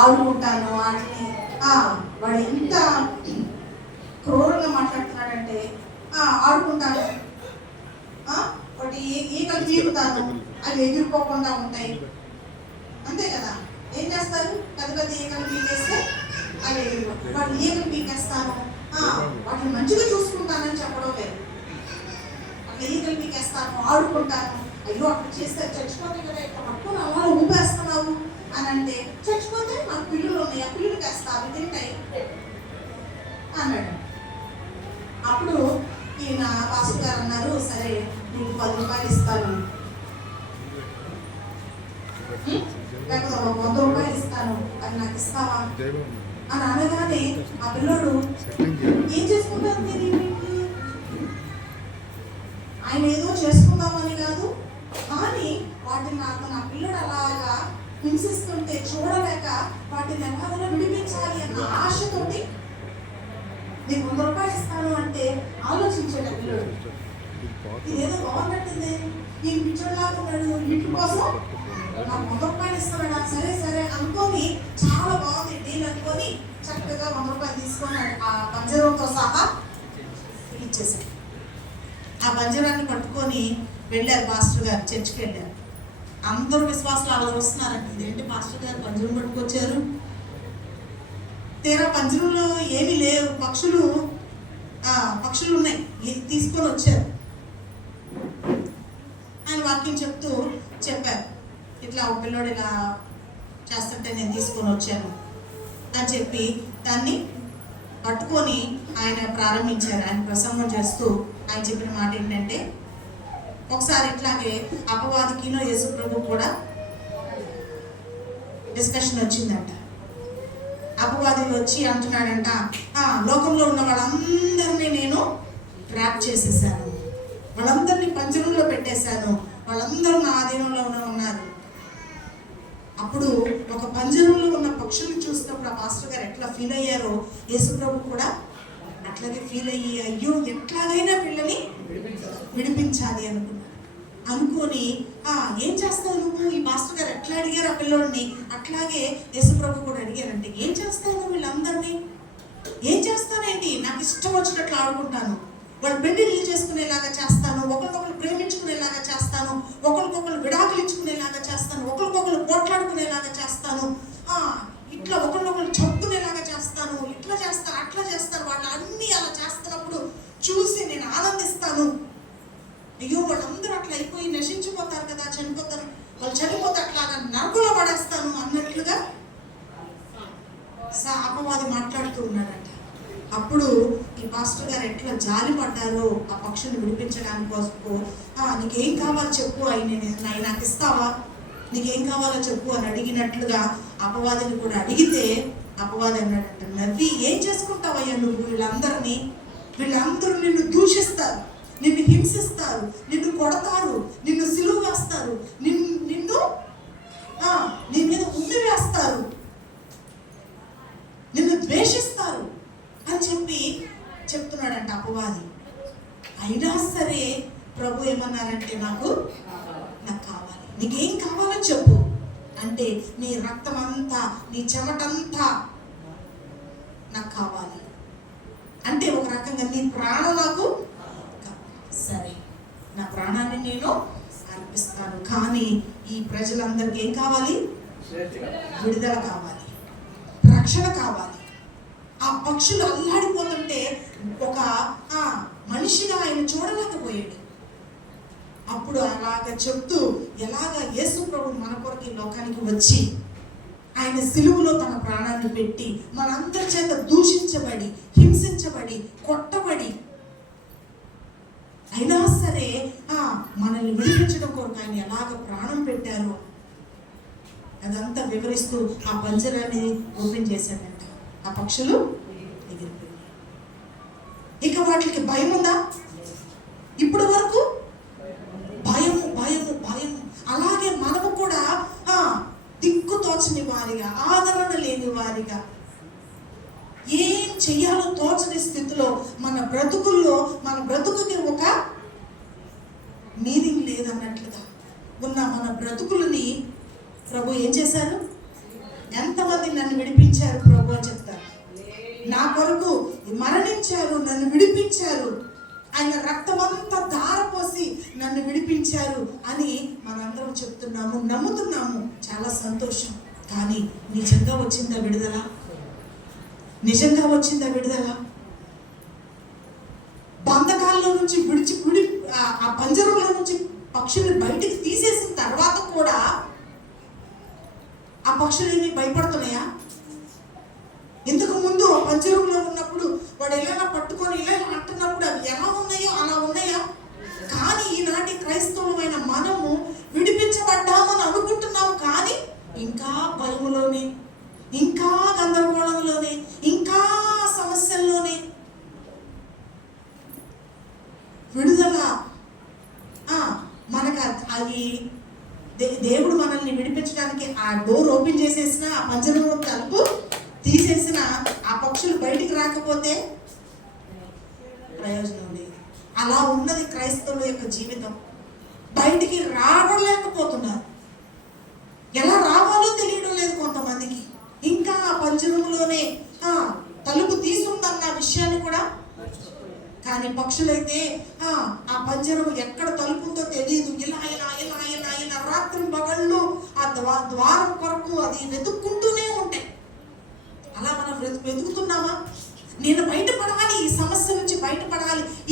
ఆడుకుంటాను వాటిని. వాడు ఎంత క్రూరంగా మాట్లాడుతున్నాడంటే ఆడుకుంటాను, వాటి ఈగలు తీరుతాను, అవి ఎగిరిపోకుండా ఉంటాయి. అంతే కదా, ఏం చేస్తారు? పెద్ద పెద్ద ఈగలు పీకేస్తే అవి ఎగిరిపోతాయి. వాడు ఈగలు పీకేస్తాను, వాటిని మంచిగా చూసుకుంటానని చెప్పడం లేదు. అట్లా ఈగలు పీకేస్తాను, ఆడుకుంటాను. అయ్యో అట్లా చేస్తే చచ్చిపోతే కదా, ఇట్లా పట్టుకుని అలా ఊపేస్తున్నావు అని అంటే, చచ్చిపోతే నాకు పిల్లులు ఉన్నాయి, ఆ పిల్లులకి వేస్తా, అవి తింటాయి అన్నాడు. అప్పుడు ఈయన పాస్టర్ గారు అన్నారు, సరే నీకు 10 రూపాయలు ఇస్తాను, లేకపోతే 100 రూపాయలు ఇస్తాను, అది నాకు ఇస్తావా అని అనగానే ఆ పిల్లోడు ఏం చేసుకుంటారు మీరు? ఆయన ఏదో చేసుకుందామని కాదు, కానీ వాటిని నాకు నా పిల్లడు అలాగా హింసిస్తుంటే చూడలేక వాటిని ఎలాగో విడిపించాలి అన్న ఆశతోటి నీకు 100 రూపాయలు ఇస్తాను అంటే ఆలోచించాడు ఆ పిల్లడు. ఇదేదో బాగున్నట్టుంది, ఈ పిచ్చోడ్లాగా ఉన్నాడు, ఇంటి కోసం నాకు 100 రూపాయలు ఇస్తున్నాడు, సరే సరే అనుకొని చాలా బాగుంది డీల్ అనుకొని చక్కగా 100 రూపాయలు తీసుకొని ఆ పంజరంతో సహా ఇచ్చేసాడు. ఆ పంజరాన్ని పట్టుకొని వెళ్ళారు పాస్టర్ గారు, చర్చికి వెళ్ళారు. అందరూ విశ్వాసాలు అలా వస్తున్నారంట, ఇదేంటి పాస్టర్ గారు పంజరం పట్టుకొచ్చారు? తీరా పంజరంలో ఏమీ లేవు, పక్షులు ఉన్నాయి, తీసుకొని వచ్చారు. ఆయన వాక్యం చెప్పారు, ఇట్లా ఒక పిల్లోడు ఇలా చేస్తుంటే నేను తీసుకొని వచ్చాను అని చెప్పి దాన్ని పట్టుకొని ఆయన ప్రారంభించారు. ఆయన ప్రసంగం చేస్తూ ఆయన చెప్పిన మాట ఏంటంటే, ఒకసారి ఇట్లాగే అపవాదికినో యేసు ప్రభు కూడా డిస్కషన్ వచ్చిందంట. అపవాది వచ్చి అంటున్నాడంట, లోకంలో ఉన్న వాళ్ళందరినీ నేను ట్రాప్ చేసేసాను, వాళ్ళందరినీ పంజరంలో పెట్టేశాను, వాళ్ళందరూ నా ఆధీనంలో ఉన్నారు. అప్పుడు ఒక పంజరంలో ఉన్న పక్షులను చూసినప్పుడు ఆ పాస్టర్ గారు ఎట్లా ఫీల్ అయ్యారో యేసు ప్రభు కూడా అట్లాగే ఫీల్ అయ్యి, అయ్యో ఎట్లాగైనా పిల్లని విడిపించాలి అనుకొని ఏం చేస్తావు నువ్వు? ఈ పాస్టర్ గారు ఎట్లా అడిగారు ఆ పిల్లోడిని, అట్లాగే యేసు ప్రభు కూడా అడిగారంటే, ఏం చేస్తావు నువ్వు వీళ్ళందరినీ? ఏం చేస్తానేంటి? నాకు ఇష్టం వచ్చినట్లు ఆడుకుంటాను, వాళ్ళు పెళ్లిళ్ళు చేసుకునేలాగా చేస్తాను, ఒకరికొకరు ప్రేమించుకునేలాగా చేస్తాను, ఒకరికొకరు విడాకులు ఇచ్చుకునేలాగా చేస్తాను, ఒకరికొకరు పోట్లాడుకునేలాగా చేస్తాను, ఇట్లా ఒకరికొకరు చెప్పుకునేలాగా చేస్తాను, ఇట్లా చేస్తాను, అట్లా చేస్తాను. వాళ్ళు అన్నీ అలా చేస్తున్నప్పుడు చూసి నేను ఆనందిస్తాను. అయ్యో వాళ్ళందరూ అట్లా అయిపోయి నశించిపోతారు కదా, చనిపోతారు, వాళ్ళు చనిపోతే అట్లాగా నరకులో పడేస్తాను అన్నట్లుగా అపవాది మాట్లాడుతూ ఉన్నాడంట. అప్పుడు ఈ పాస్టర్ గారు ఎట్లా జాలి పడ్డారో ఆ పక్షుని విడిపించడానికి కోసం, నీకేం కావాలో చెప్పు, ఆయన నాకు ఇస్తావా, నీకేం కావాలో చెప్పు అని అడిగినట్లుగా అపవాదిని కూడా అడిగితే అపవాది అన్నాడంట, నవ్వి ఏం చేసుకుంటావయ్యా నువ్వు? వీళ్ళందరూ నిన్ను దూషిస్తారు, నిన్ను హింసిస్తారు, నిన్ను కొడతారు, నిన్ను సిలువ వేస్తారు, నిన్ను నీ మీద ఉమ్మి వేస్తారు, నిన్ను ద్వేషిస్తారు అని చెప్పి చెప్తున్నాడంట అపవాది. అయినా సరే ప్రభు ఏమన్నారంటే, నాకు కావాలి, నీకేం కావాలో చెప్పు అంటే, నీ రక్తం అంతా, నీ చెమటంతా నాకు కావాలి అంటే, ఒక రకంగా నీ ప్రాణం నాకు సరే, నా ప్రాణాన్ని నేను అర్పిస్తాను, కానీ ఈ ప్రజలందరికీ ఏం కావాలి? విడుదల కావాలి, రక్షణ కావాలి. ఆ పక్షులు అల్లాడిపోతుంటే ఒక మనిషిగా ఆయన చూడలేకపోయాడు. అప్పుడు అలాగ చెప్తూ, ఎలాగ యేసు ప్రభు మన కొరకు ఈ లోకానికి వచ్చి ఆయన సిలువలో తన ప్రాణాన్ని పెట్టి మనందరి చేత దూషించబడి, హింసించబడి, కొట్టబడి, అయినా సరే మనల్ని విడిపించడం కొరకు ఆయన ఎలాగ ప్రాణం పెట్టారో అదంతా వివరిస్తూ ఆ పంజరాన్ని ఓపెన్ చేశాడంట. ఆ పక్షులు ఎగిరిపోయాయి. ఇక వాటికి భయం ఉందా? ఇప్పుడు వరకు భయము భయము భయము. అలాగే మనము కూడా దిక్కు తోచని వారిగా, ఆదరణ లేని వారిగా, ఏం చెయ్యాలో తోచని స్థితిలో మన బ్రతుకుకి ఒక మీనింగ్ లేదన్నట్లుగా ఉన్న మన బ్రతుకులని ప్రభు ఏం చేశారు? ఎంతమంది నన్ను విడిపించారు ప్రభు అని చెప్తారు. నా కొరకు మరణించారు, నన్ను విడిపించారు, ఆయన రక్తమంతా ధారపోసి నన్ను విడిపించారు అని మనందరం చెప్తున్నాము, నమ్ముతున్నాము. చాలా సంతోషం. కానీ నిజంగా వచ్చిందా విడుదల? నిజంగా వచ్చిందా విడుదల? బంధకాల్లో నుంచి ఆ పంజరంలో నుంచి పక్షుల్ని బయటికి తీసేసిన తర్వాత కూడా ఆ పక్షులు ఏమి భయపడుతున్నాయా? ఇంతకు ముందు పంజరంలో ఉన్నప్పుడు వాడు ఎలా పట్టుకొని ఇలా అంటున్నప్పుడు అవి ఎలా ఉన్నాయో అలా ఉన్నాయా? కానీ ఈనాటి క్రైస్తవులమైన మనము విడిపించబడ్డామని అనుకుంటున్నాము, కానీ ఇంకా భయములోనే, ఇంకా గందరగోళంలోనే, ఇంకా సమస్యల్లోనే. విడుదల మనకు అది దేవుడు మనల్ని విడిపించడానికి ఆ డోర్ ఓపెన్ చేసేసిన, ఆ పంజరంలో తలుపు తీసేసిన, ఆ పక్షులు బయటికి రాకపోతే ప్రయోజనం లేదు. అలా ఉన్నది క్రైస్తవుల యొక్క జీవితం. బయటికి రావలేకపోతున్నారు. ఎలా రావాలో తెలియడం లేదు కొంతమందికి. ఇంకా ఆ పంజరంలోనే తలుపు తీసుందన్న విషయాన్ని కూడా. కానీ పక్షులైతే ఆ పంజరం ఎక్కడ తలుపు ఉందో తెలియదు. ఇలా ఇలా ఇలా ఇలా ఇలా రాత్రి పగళ్ళు ఆ ద్వారం కొరకు అది వెతుక్కుంటూనే ఉంటాయి. అలా మనం వెతుకుతున్నామా? నేను బయటపడాలి, ఈ సమస్య నుంచి బయటపడాలి, ఈ